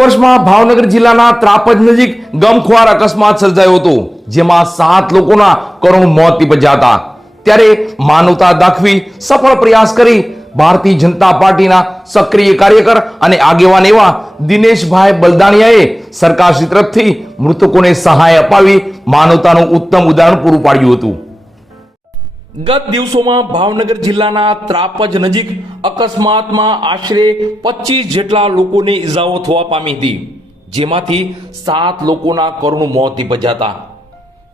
વર્ષમાં ભાવનગર જિલ્લાના ત્રાપજ નજીક ગમખ્વાર અકસ્માત સર્જાયો હતો, જેમાં સાત લોકોના કરુણ મોત નિપજ્યા હતા. ત્યારે માનવતા દાખવી સફળ પ્રયાસ કરી ભારતીય જનતા પાર્ટીના સક્રિય કાર્યકર અને આગેવાન એવા દિનેશભાઈ બલદાણિયાએ સરકારશ્રી તરફથી મૃતકોને સહાય અપાવી માનવતાનું ઉત્તમ ઉદાહરણ પૂરું પાડ્યું હતું. ગત દિવસોમાં ભાવનગર જિલ્લાના ત્રાપજ નજીક અકસ્માતમાં આશરે પચીસ જેટલા લોકોને ઈજાઓ થવા પામી હતી, જેમાંથી સાત લોકોના કરુણ મોત નીપજ્યા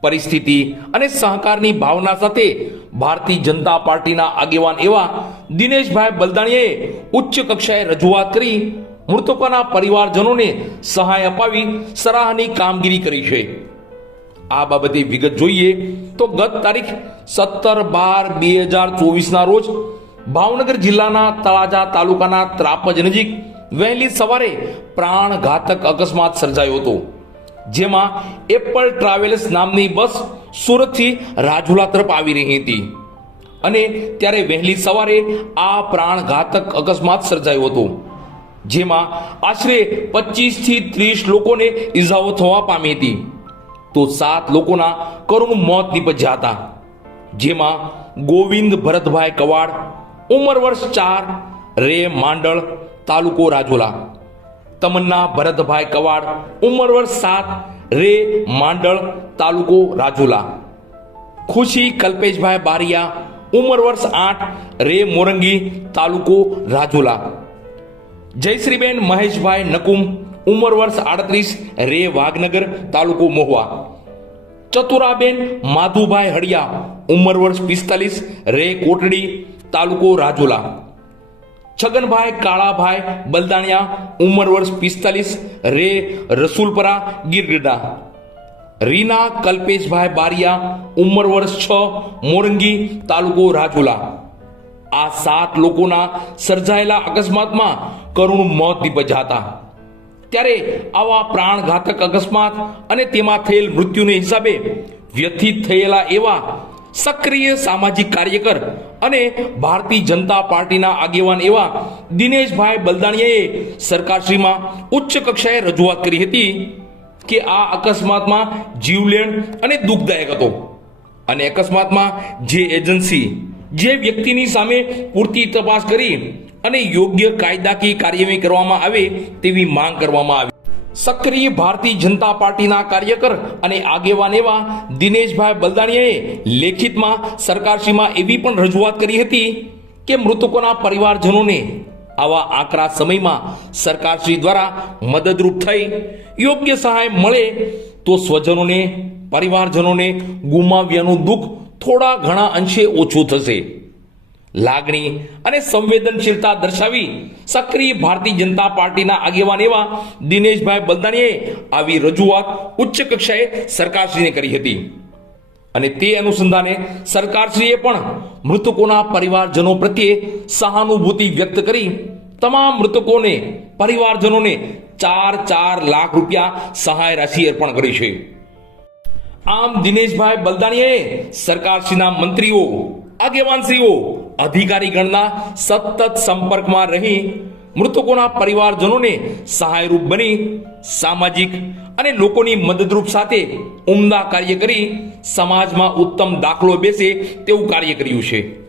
પરિસ્થિતિ અને સહકારની ભાવના સાથે ભારતીય જનતા પાર્ટીના આગેવાન એવા દિનેશભાઈ બલદાણીએ ઉચ્ચ કક્ષાએ રજૂઆત કરી મૃતકોના પરિવારજનોને સહાય અપાવી સરાહની કામગીરી કરી છે. આ બાબતે વિગત જોઈએ તો ગત તારીખ સત્તર બાર બે હજાર ચોવીસના રોજ ભાવનગર જિલ્લાના તળાજા તાલુકાના ત્રાપજ નજીક વહેલી સવારે પ્રાણઘાતક અકસ્માત સર્જાયો હતો. જેમાં એપલ ટ્રાવેલ્સ નામની બસ સુરતથી રાજુલા તરફ આવી રહી હતી. અને ત્યારે વહેલી સવારે આ પ્રાણઘાતક અકસ્માત સર્જાયો હતો. જેમાં આશરે પચીસથી ત્રીસ લોકોને ઈજાઓ થવા પામી હતી. તો સાત લોકોના કરુણ મોત નીપજ્યા હતા, જેમાં ગોવિંદ ભરતભાઈ કવાડ, ઉંમર વર્ષ ચાર, રે માંડળ, તાલુકો રાજોલા. તમન્ના ભરતભાઈ કવાડ, ઉંમર વર્ષ સાત, રે માંડળ, તાલુકો રાજુલા. ખુશી કલ્પેશભાઈ બારિયા, ઉંમર વર્ષ આઠ, રે મોરંગી, તાલુકો રાજુલા. જયશ્રીબેન મહેશભાઈ નકુમ, ઉંમર વર્ષ આડત્રીસ, રે વાઘનગર, તાલુકો મહુવા. ચતુરાબેન, માધુભાઈ હડિયા ઉંમર વર્ષ પિસ્તાલીસ, રે કોટડી, તાલુકો રાજુલા. છગનભાઈ કાળાભાઈ બલદાણિયા, ઉંમર વર્ષ પિસ્તાલીસ, રે રસુલપરા ગીરગઢા રીના કલ્પેશભાઈ બારિયા, ઉંમર વર્ષ છ, મોરંગી, તાલુકો રાજુલા. આ સાત લોકોના સર્જાયેલા અકસ્માતમાં કરુણ મોત નિપજ્યા હતા. ત્યારે આવા પ્રાણઘાતક અકસ્માત અને તેમાં થયેલ મૃત્યુને હિસાબે વ્યથિત થયેલા એવા સક્રિય સામાજિક કાર્યકર અને ભારતીય જનતા પાર્ટીના આગેવાન એવા દિનેશભાઈ બલદાણીયાએ સરકારશ્રીમાં ઉચ્ચ કક્ષાએ રજૂઆત કરી હતી કે આ અકસ્માતમાં જીવલેણ અને દુઃખદાયક હતો. અને અકસ્માતમાં જે એજન્સી જે વ્યક્તિની સામે પૂરતી તપાસ કરી અને યોગ્ય કાયદાકીય કાર્યવાહી કરવામાં આવે તેવી માંગ કરવામાં આવી. સક્રિય ભારતીય જનતા પાર્ટીના કાર્યકર અને આગેવાન એવા દિનેશભાઈ બલદાણીયાએ લેખિતમાં સરકારશ્રીમાં એવી પણ રજૂઆત કરી હતી કે મૃતકોના પરિવારજનોને આવા આકરા સમયમાં સરકારશ્રી દ્વારા મદદરૂપ થઈ યોગ્ય સહાય મળે તો સ્વજનોને, પરિવારજનોને ગુમાવ્યાનું દુઃખ થોડા ઘણા અંશે ઓછું થશે. લાગણી અને સંવેદનશીલતા દર્શાવી સક્રિય ભારતીય જનતા પાર્ટીના આગેવાન એવા દિનેશભાઈ બલદાણીએ આવી રજૂઆત ઉચ્ચ કક્ષાએ સરકારશ્રીને કરી હતી. અને તે અનુસંધાને સરકારશ્રીએ પણ મૃતકોના પરિવારજનો પ્રત્યે સહાનુભૂતિ વ્યક્ત કરી તમામ મૃતકોને પરિવારજનોને ચાર ચાર લાખ રૂપિયા સહાય રાશિ અર્પણ કરી છે. આમ દિનેશભાઈ બલદાણીએ સરકારશ્રીના મંત્રીઓ, આગેવાનશ્રીઓ અધિકારીગણના સતત સંપર્કમાં રહી મૃતકોના પરિવારજનોને સહાયરૂપ બની સામાજિક અને લોકોની મદદરૂપ સાથે ઉમદા કાર્ય કરી સમાજમાં ઉત્તમ દાખલો બેસે તેવું કાર્ય કર્યું છે.